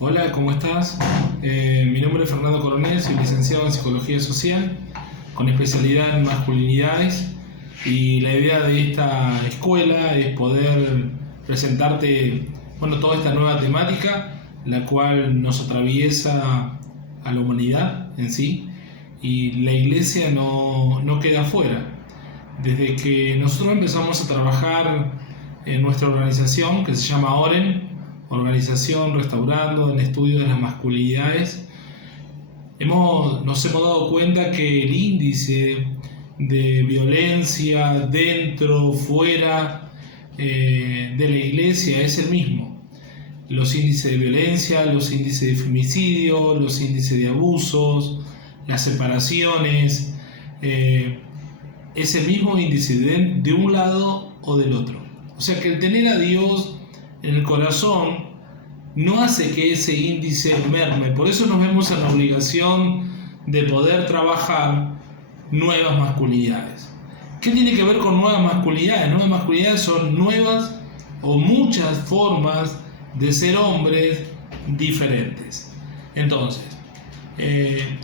Hola, ¿cómo estás? Mi nombre es Fernando Coronel, soy licenciado en Psicología Social con especialidad en masculinidades y la idea de esta escuela es poder presentarte toda esta nueva temática, la cual nos atraviesa a la humanidad en sí y la iglesia no queda fuera. Desde que nosotros empezamos a trabajar en nuestra organización, que se llama OREN, Organización Restaurando el Estudio de las Masculinidades, nos hemos dado cuenta que el índice de violencia dentro, fuera de la iglesia es el mismo. Los índices de violencia, los índices de femicidio, los índices de abusos, las separaciones, es el mismo índice de un lado o del otro. O sea que el tener a Dios en el corazón no hace que ese índice merme. Por eso nos vemos en la obligación de poder trabajar nuevas masculinidades. ¿Qué tiene que ver con nuevas masculinidades? Nuevas masculinidades son nuevas o muchas formas de ser hombres diferentes. Entonces,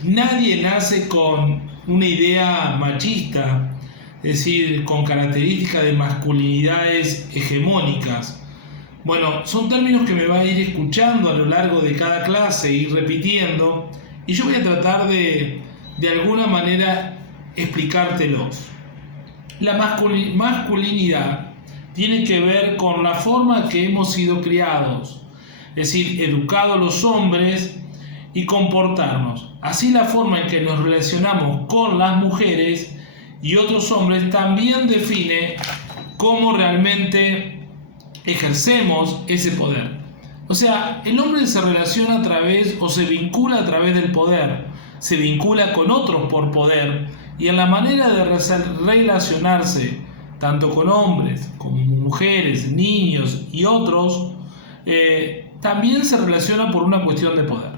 nadie nace con una idea machista, es decir, con características de masculinidades hegemónicas. Bueno, son términos que me va a ir escuchando a lo largo de cada clase, ir repitiendo, y yo voy a tratar de alguna manera explicártelos. La masculinidad tiene que ver con la forma que hemos sido criados, es decir, educados los hombres y comportarnos. Así la forma en que nos relacionamos con las mujeres y otros hombres también define cómo realmente ejercemos ese poder. O sea, el hombre se relaciona a través o se vincula a través del poder, se vincula con otros por poder, y en la manera de relacionarse tanto con hombres como mujeres, niños y otros, también se relaciona por una cuestión de poder.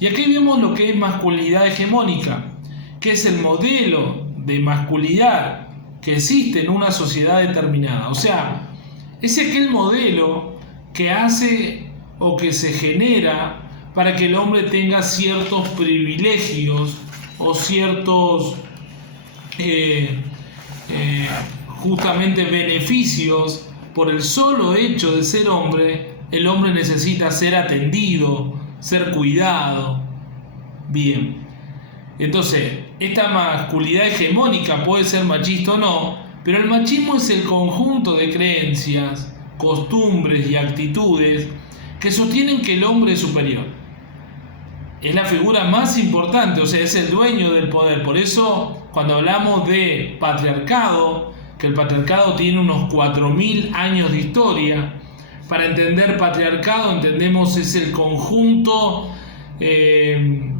Y aquí vemos lo que es masculinidad hegemónica, que es el modelo de masculinidad que existe en una sociedad determinada. O sea, es aquel modelo que hace o que se genera para que el hombre tenga ciertos privilegios o ciertos justamente beneficios. Por el solo hecho de ser hombre, el hombre necesita ser atendido, ser cuidado. Bien, entonces esta masculinidad hegemónica puede ser machista o no, pero el machismo es el conjunto de creencias, costumbres y actitudes que sostienen que el hombre es superior. Es la figura más importante, o sea, es el dueño del poder. Por eso, cuando hablamos de patriarcado, que el patriarcado tiene unos 4.000 años de historia, para entender patriarcado entendemos es el conjunto de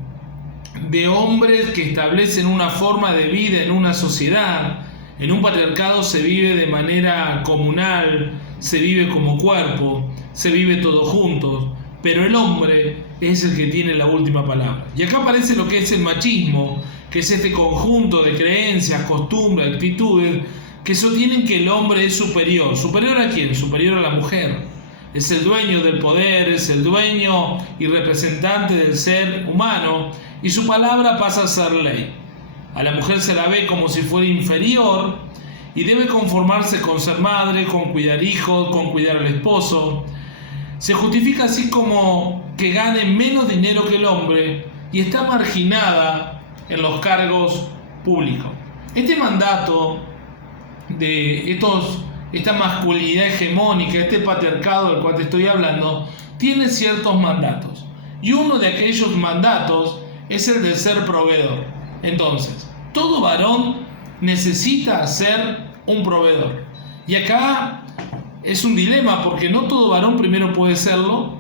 hombres que establecen una forma de vida en una sociedad. En un patriarcado se vive de manera comunal, se vive como cuerpo, se vive todos juntos, pero el hombre es el que tiene la última palabra. Y acá aparece lo que es el machismo, que es este conjunto de creencias, costumbres, actitudes que sostienen que el hombre es superior. ¿Superior a quién? Superior a la mujer. Es el dueño del poder, es el dueño y representante del ser humano, y su palabra pasa a ser ley. A la mujer se la ve como si fuera inferior y debe conformarse con ser madre, con cuidar hijos, con cuidar al esposo. Se justifica así como que gane menos dinero que el hombre y está marginada en los cargos públicos. Este mandato de esta masculinidad hegemónica, este patriarcado del cual te estoy hablando, tiene ciertos mandatos. Y uno de aquellos mandatos es el de ser proveedor. Entonces, todo varón necesita ser un proveedor. Y acá es un dilema, porque no todo varón primero puede serlo,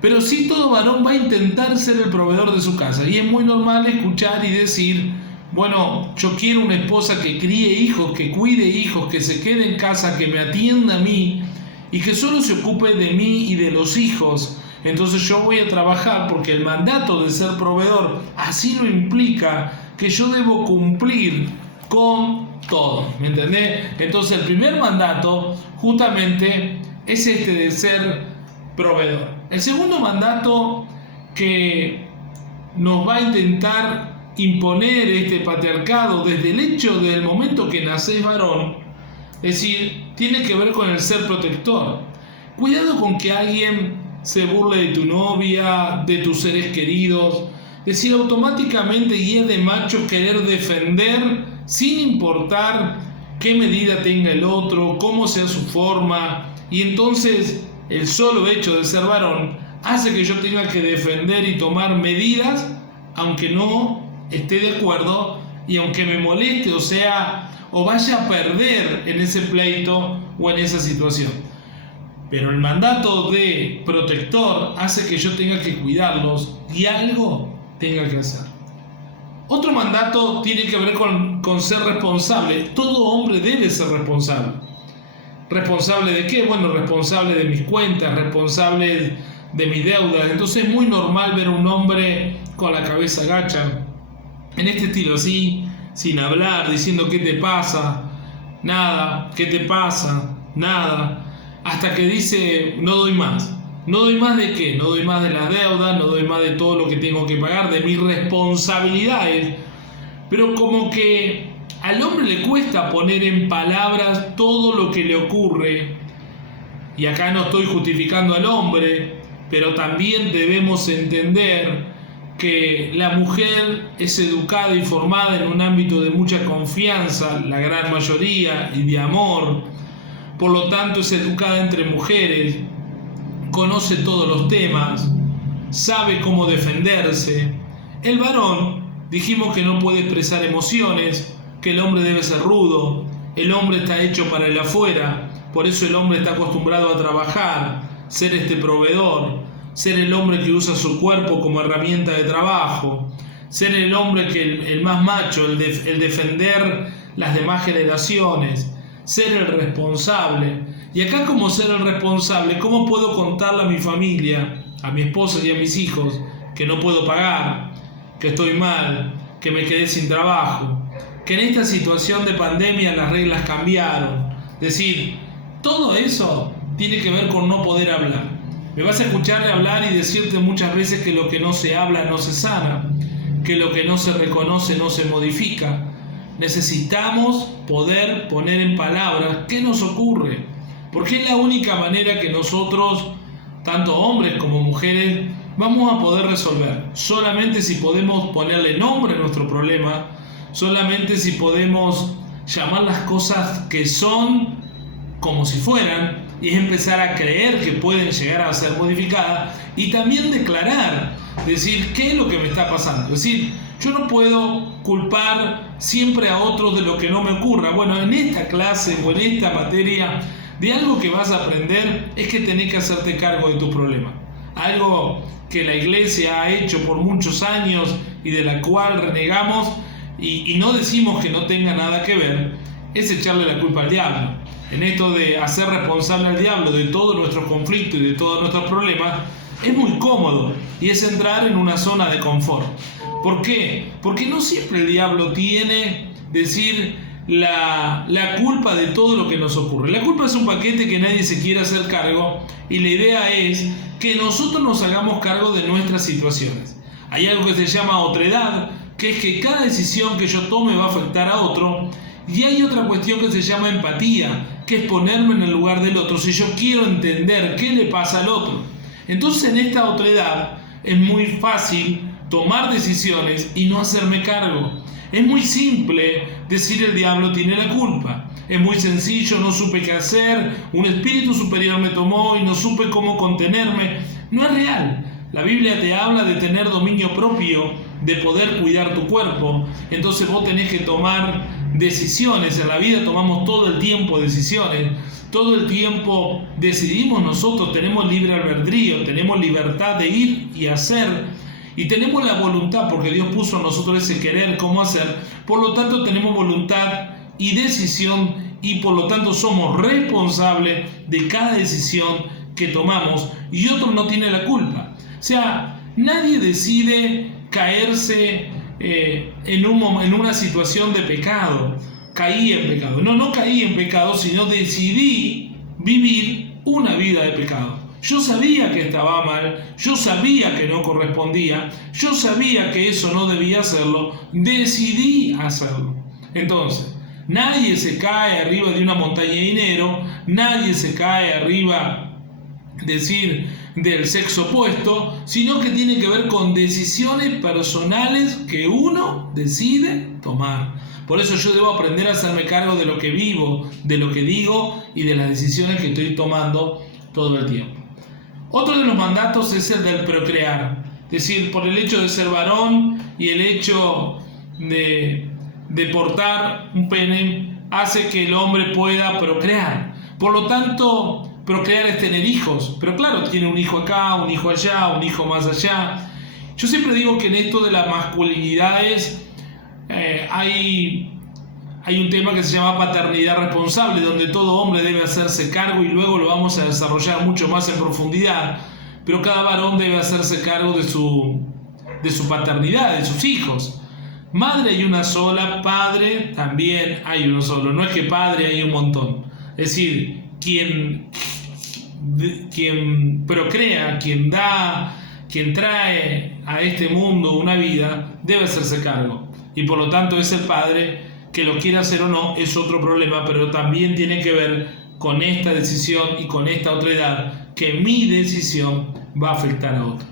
pero sí todo varón va a intentar ser el proveedor de su casa. Y es muy normal escuchar y decir, bueno, yo quiero una esposa que críe hijos, que cuide hijos, que se quede en casa, que me atienda a mí y que solo se ocupe de mí y de los hijos. Entonces yo voy a trabajar porque el mandato de ser proveedor así lo implica, que yo debo cumplir con todo, ¿me entendés? Entonces el primer mandato justamente es este de ser proveedor. El segundo mandato que nos va a intentar imponer este patriarcado desde el momento que nacés varón, es decir, tiene que ver con el ser protector. Cuidado con que alguien se burle de tu novia, de tus seres queridos. Es decir, automáticamente, y es de macho querer defender sin importar qué medida tenga el otro, cómo sea su forma. Y entonces el solo hecho de ser varón hace que yo tenga que defender y tomar medidas, aunque no esté de acuerdo y aunque me moleste, o vaya a perder en ese pleito o en esa situación. Pero el mandato de protector hace que yo tenga que cuidarlos y algo tenga que hacer. Otro mandato tiene que ver con ser responsable. Todo hombre debe ser responsable. ¿Responsable de qué? Bueno, responsable de mis cuentas, responsable de mis deudas. Entonces es muy normal ver a un hombre con la cabeza gacha, en este estilo así, sin hablar, diciendo ¿qué te pasa? Nada. ¿Qué te pasa? Nada. Hasta que dice no doy más. ¿No doy más de qué? No doy más de las deudas, no doy más de todo lo que tengo que pagar, de mis responsabilidades. Pero como que al hombre le cuesta poner en palabras todo lo que le ocurre. Y acá no estoy justificando al hombre, pero también debemos entender que la mujer es educada y formada en un ámbito de mucha confianza, la gran mayoría, y de amor. Por lo tanto, es educada entre mujeres, conoce todos los temas, sabe cómo defenderse. El varón, dijimos que no puede expresar emociones, que el hombre debe ser rudo, el hombre está hecho para el afuera, por eso el hombre está acostumbrado a trabajar, ser este proveedor, ser el hombre que usa su cuerpo como herramienta de trabajo, ser el hombre que el más macho, el defender las demás generaciones, ser el responsable. Y acá, como ser el responsable, ¿cómo puedo contarle a mi familia, a mi esposa y a mis hijos que no puedo pagar, que estoy mal, que me quedé sin trabajo, que en esta situación de pandemia las reglas cambiaron? Es decir, todo eso tiene que ver con no poder hablar. Me vas a escucharle hablar y decirte muchas veces que lo que no se habla no se sana, que lo que no se reconoce no se modifica. Necesitamos poder poner en palabras qué nos ocurre, porque es la única manera que nosotros, tanto hombres como mujeres, vamos a poder resolver. Solamente si podemos ponerle nombre a nuestro problema, solamente si podemos llamar las cosas que son como si fueran, y empezar a creer que pueden llegar a ser modificadas, y también declarar, decir qué es lo que me está pasando. Es decir, yo no puedo culpar siempre a otros de lo que no me ocurra. Bueno, en esta clase o en esta materia, de algo que vas a aprender es que tenés que hacerte cargo de tu problema. Algo que la iglesia ha hecho por muchos años y de la cual renegamos y no decimos que no tenga nada que ver, es echarle la culpa al diablo. En esto de hacer responsable al diablo de todos nuestros conflictos y de todos nuestros problemas, es muy cómodo y es entrar en una zona de confort. ¿Por qué? Porque no siempre el diablo tiene, decir, la culpa de todo lo que nos ocurre. La culpa es un paquete que nadie se quiere hacer cargo, y la idea es que nosotros nos hagamos cargo de nuestras situaciones. Hay algo que se llama otredad, que es que cada decisión que yo tome va a afectar a otro. Y hay otra cuestión que se llama empatía, que es ponerme en el lugar del otro, si yo quiero entender qué le pasa al otro. Entonces, en esta otredad es muy fácil tomar decisiones y no hacerme cargo. Es muy simple decir el diablo tiene la culpa. Es muy sencillo, no supe qué hacer, un espíritu superior me tomó y no supe cómo contenerme. No es real. La Biblia te habla de tener dominio propio, de poder cuidar tu cuerpo. Entonces vos tenés que tomar decisiones. En la vida tomamos todo el tiempo decisiones, todo el tiempo decidimos nosotros, tenemos libre albedrío, tenemos libertad de ir y hacer, y tenemos la voluntad, porque Dios puso en nosotros ese querer cómo hacer. Por lo tanto tenemos voluntad y decisión, y por lo tanto somos responsables de cada decisión que tomamos, y otro no tiene la culpa. O sea, nadie decide caerse en una situación de pecado. Caí en pecado. No caí en pecado, sino decidí vivir una vida de pecado. Yo sabía que estaba mal, yo sabía que no correspondía, yo sabía que eso no debía hacerlo, decidí hacerlo. Entonces, nadie se cae arriba de una montaña de dinero, nadie se cae arriba, del sexo opuesto, sino que tiene que ver con decisiones personales que uno decide tomar. Por eso yo debo aprender a hacerme cargo de lo que vivo, de lo que digo y de las decisiones que estoy tomando todo el tiempo. Otro de los mandatos es el del procrear. Es decir, por el hecho de ser varón y el hecho de portar un pene hace que el hombre pueda procrear. Por lo tanto, procrear es tener hijos. Pero claro, tiene un hijo acá, un hijo allá, un hijo más allá. Yo siempre digo que en esto de las masculinidades hay un tema que se llama paternidad responsable, donde todo hombre debe hacerse cargo, y luego lo vamos a desarrollar mucho más en profundidad, pero cada varón debe hacerse cargo de su paternidad, de sus hijos. Madre hay una sola, padre también hay uno solo, no es que padre hay un montón. Es decir, quien procrea, quien da, quien trae a este mundo una vida, debe hacerse cargo. Y por lo tanto es el padre. Que lo quiera hacer o no es otro problema, pero también tiene que ver con esta decisión y con esta otra edad, que mi decisión va a afectar a otro.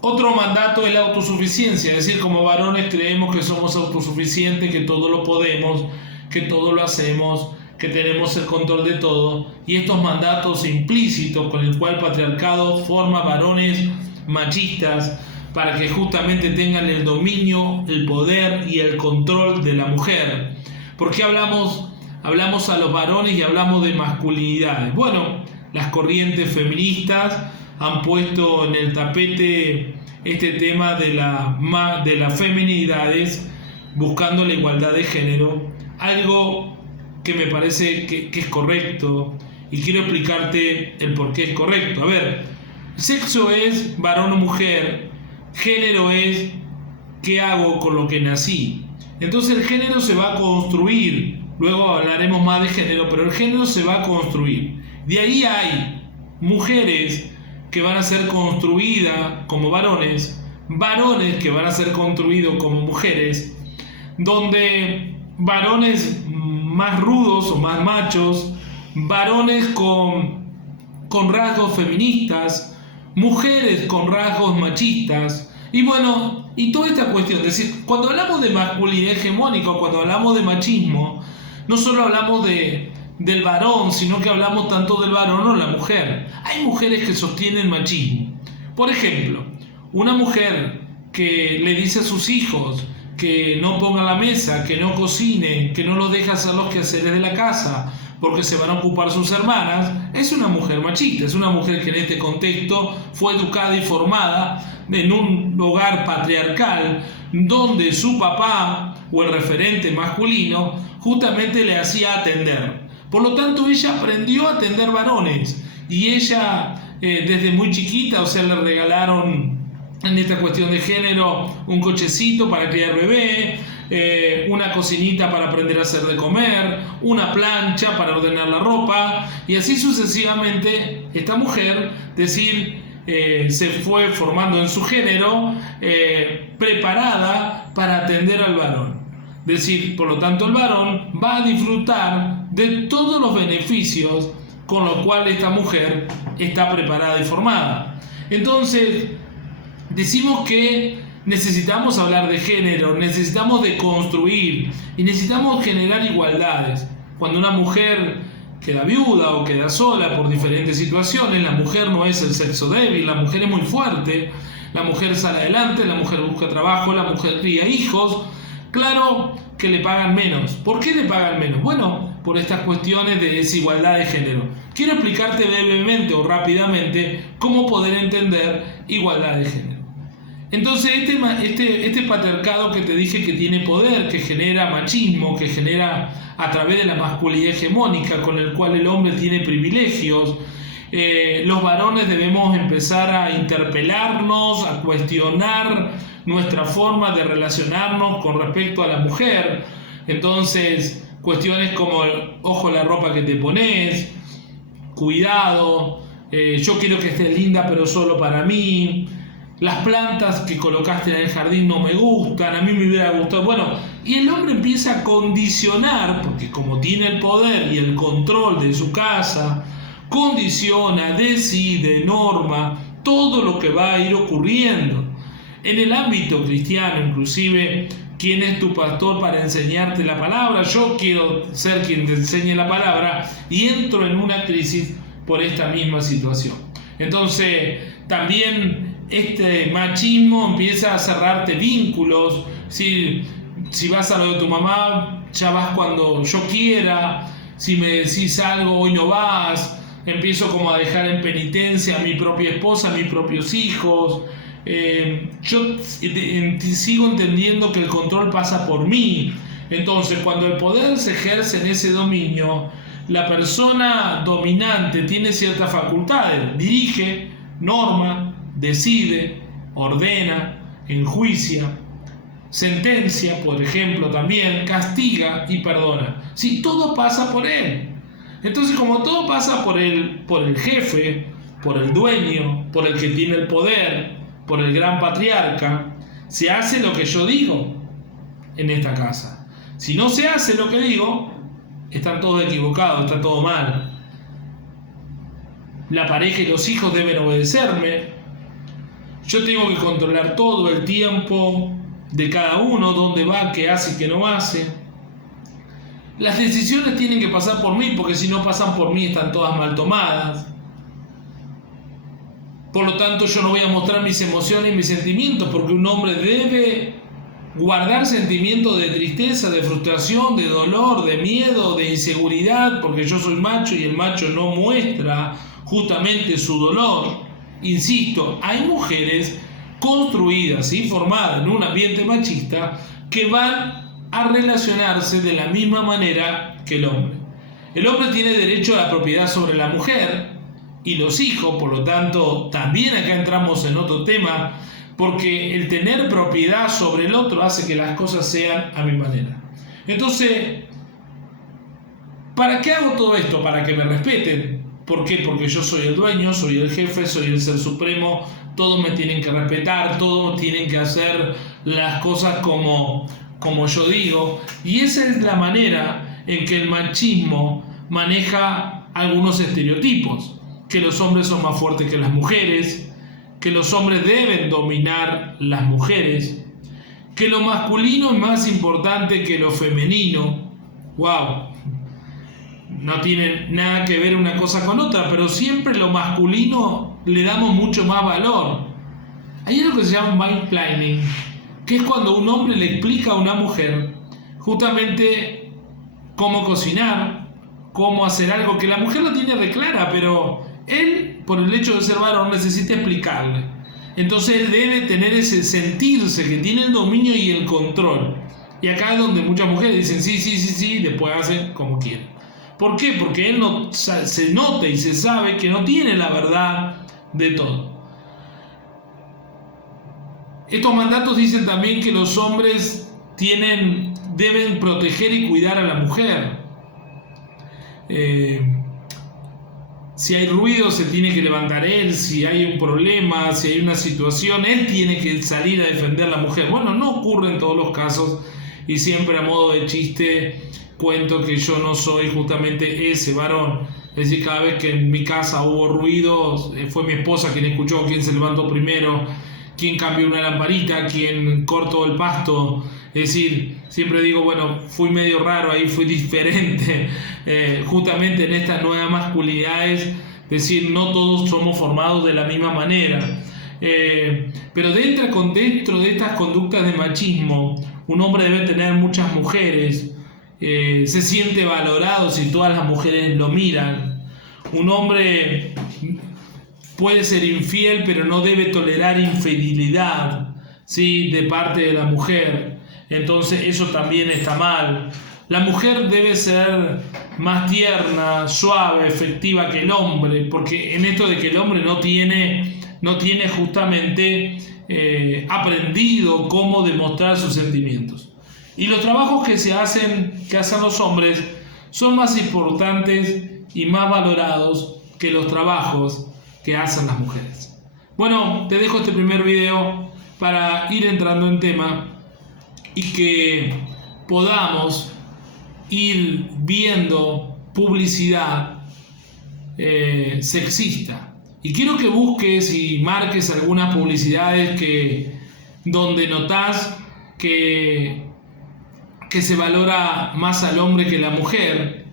Otro mandato es la autosuficiencia, es decir, como varones creemos que somos autosuficientes, que todo lo podemos, que todo lo hacemos, que tenemos el control de todo, y estos mandatos implícitos con el cual el patriarcado forma varones machistas, para que justamente tengan el dominio, el poder y el control de la mujer. ¿Por qué hablamos a los varones y hablamos de masculinidades? Bueno, las corrientes feministas han puesto en el tapete este tema de las feminidades, buscando la igualdad de género, algo que me parece que es correcto, y quiero explicarte el por qué es correcto. A ver, sexo es varón o mujer, género es qué hago con lo que nací. Entonces el género se va a construir, luego hablaremos más de género, pero el género se va a construir. De ahí hay mujeres que van a ser construidas como varones, varones que van a ser construidos como mujeres, donde varones más rudos o más machos, varones con rasgos feministas, mujeres con rasgos machistas, y bueno, y toda esta cuestión. Es decir, cuando hablamos de masculinidad hegemónica, cuando hablamos de machismo, no solo hablamos del varón, sino que hablamos tanto del varón o la mujer. Hay mujeres que sostienen machismo. Por ejemplo, una mujer que le dice a sus hijos que no pongan la mesa, que no cocinen, que no los deja hacer los quehaceres de la casa, porque se van a ocupar sus hermanas, es una mujer machista, es una mujer que en este contexto fue educada y formada en un hogar patriarcal, donde su papá o el referente masculino justamente le hacía atender. Por lo tanto, ella aprendió a atender varones, y ella desde muy chiquita, o sea, le regalaron en esta cuestión de género un cochecito para criar bebé, una cocinita para aprender a hacer de comer, una plancha para ordenar la ropa, y así sucesivamente. Esta mujer, se fue formando en su género, preparada para atender al varón. Por lo tanto, el varón va a disfrutar de todos los beneficios con los cuales esta mujer está preparada y formada. Entonces, decimos que necesitamos hablar de género, necesitamos de construir y necesitamos generar igualdades. Cuando una mujer queda viuda o queda sola por diferentes situaciones, la mujer no es el sexo débil, la mujer es muy fuerte, la mujer sale adelante, la mujer busca trabajo, la mujer cría hijos. Claro que le pagan menos. ¿Por qué le pagan menos? Bueno, por estas cuestiones de desigualdad de género. Quiero explicarte brevemente o rápidamente cómo poder entender igualdad de género. Entonces, este patriarcado que te dije que tiene poder, que genera machismo, que genera a través de la masculinidad hegemónica, con el cual el hombre tiene privilegios, los varones debemos empezar a interpelarnos, a cuestionar nuestra forma de relacionarnos con respecto a la mujer. Entonces, cuestiones como ojo la ropa que te pones, cuidado, yo quiero que estés linda pero solo para mí, las plantas que colocaste en el jardín no me gustan, a mí me hubiera gustado. Bueno, y el hombre empieza a condicionar, porque como tiene el poder y el control de su casa, condiciona, decide, norma todo lo que va a ir ocurriendo. En el ámbito cristiano, inclusive, ¿quién es tu pastor para enseñarte la palabra? Yo quiero ser quien te enseñe la palabra y entro en una crisis por esta misma situación. Entonces, también este machismo empieza a cerrarte vínculos. Si vas a lo de tu mamá, ya vas cuando yo quiera. Si me decís algo, hoy no vas. Empiezo como a dejar en penitencia a mi propia esposa, a mis propios hijos. Yo sigo entendiendo que el control pasa por mí. Entonces, cuando el poder se ejerce en ese dominio, la persona dominante tiene ciertas facultades, dirige, norma, decide, ordena, enjuicia, sentencia, por ejemplo, también castiga y perdona. Si todo pasa por él. Entonces, como todo pasa por el jefe, por el dueño, por el que tiene el poder, por el gran patriarca, se hace lo que yo digo en esta casa. Si no se hace lo que digo, están todos equivocados, está todo mal. La pareja y los hijos deben obedecerme. Yo tengo que controlar todo el tiempo de cada uno, dónde va, qué hace y qué no hace. Las decisiones tienen que pasar por mí, porque si no pasan por mí están todas mal tomadas. Por lo tanto, yo no voy a mostrar mis emociones y mis sentimientos, porque un hombre debe guardar sentimientos de tristeza, de frustración, de dolor, de miedo, de inseguridad, porque yo soy macho y el macho no muestra justamente su dolor. Insisto, hay mujeres construidas y formadas en un ambiente machista que van a relacionarse de la misma manera que el hombre. El hombre tiene derecho a la propiedad sobre la mujer y los hijos, por lo tanto, también acá entramos en otro tema, porque el tener propiedad sobre el otro hace que las cosas sean a mi manera. Entonces, ¿para qué hago todo esto? Para que me respeten. ¿Por qué? Porque yo soy el dueño, soy el jefe, soy el ser supremo, todos me tienen que respetar, todos tienen que hacer las cosas como yo digo, y esa es la manera en que el machismo maneja algunos estereotipos, que los hombres son más fuertes que las mujeres, que los hombres deben dominar las mujeres, que lo masculino es más importante que lo femenino. ¡Wow! No tiene nada que ver una cosa con otra, pero siempre lo masculino le damos mucho más valor. Hay algo que se llama mansplaining, que es cuando un hombre le explica a una mujer justamente cómo cocinar, cómo hacer algo que la mujer lo tiene re clara, pero él, por el hecho de ser varón, necesita explicarle. Entonces él debe tener ese sentirse que tiene el dominio y el control. Y acá es donde muchas mujeres dicen sí, y después hacen como quieren. ¿Por qué? Porque él no, se nota y se sabe que no tiene la verdad de todo. Estos mandatos dicen también que los hombres deben proteger y cuidar a la mujer. Si hay ruido, se tiene que levantar él. Si hay un problema, si hay una situación, él tiene que salir a defender a la mujer. Bueno, no ocurre en todos los casos, y siempre a modo de chiste cuento que yo no soy justamente ese varón. Es decir, cada vez que en mi casa hubo ruido, fue mi esposa quien escuchó, quien se levantó primero, quien cambió una lamparita, quien cortó el pasto. Es decir, siempre digo, bueno, fui medio raro ahí, fui diferente, justamente en estas nuevas masculinidades. Es decir, no todos somos formados de la misma manera. Pero dentro de estas conductas de machismo, un hombre debe tener muchas mujeres. Se siente valorado si todas las mujeres lo miran. Un hombre puede ser infiel, pero no debe tolerar infidelidad, ¿sí?, de parte de la mujer. Entonces eso también está mal. La mujer debe ser más tierna, suave, efectiva que el hombre, porque en esto de que el hombre no tiene justamente aprendido cómo demostrar sus sentimientos. Y los trabajos que hacen los hombres son más importantes y más valorados que los trabajos que hacen las mujeres. Bueno, te dejo este primer video para ir entrando en tema y que podamos ir viendo publicidad sexista. Y quiero que busques y marques algunas publicidades donde notás que se valora más al hombre que la mujer,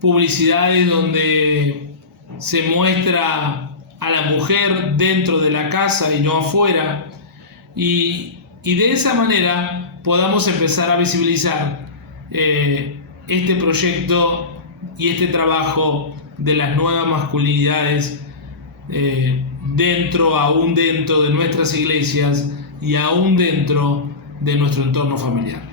publicidades donde se muestra a la mujer dentro de la casa y no afuera, y de esa manera podamos empezar a visibilizar este proyecto y este trabajo de las nuevas masculinidades aún dentro de nuestras iglesias y aún dentro de nuestro entorno familiar.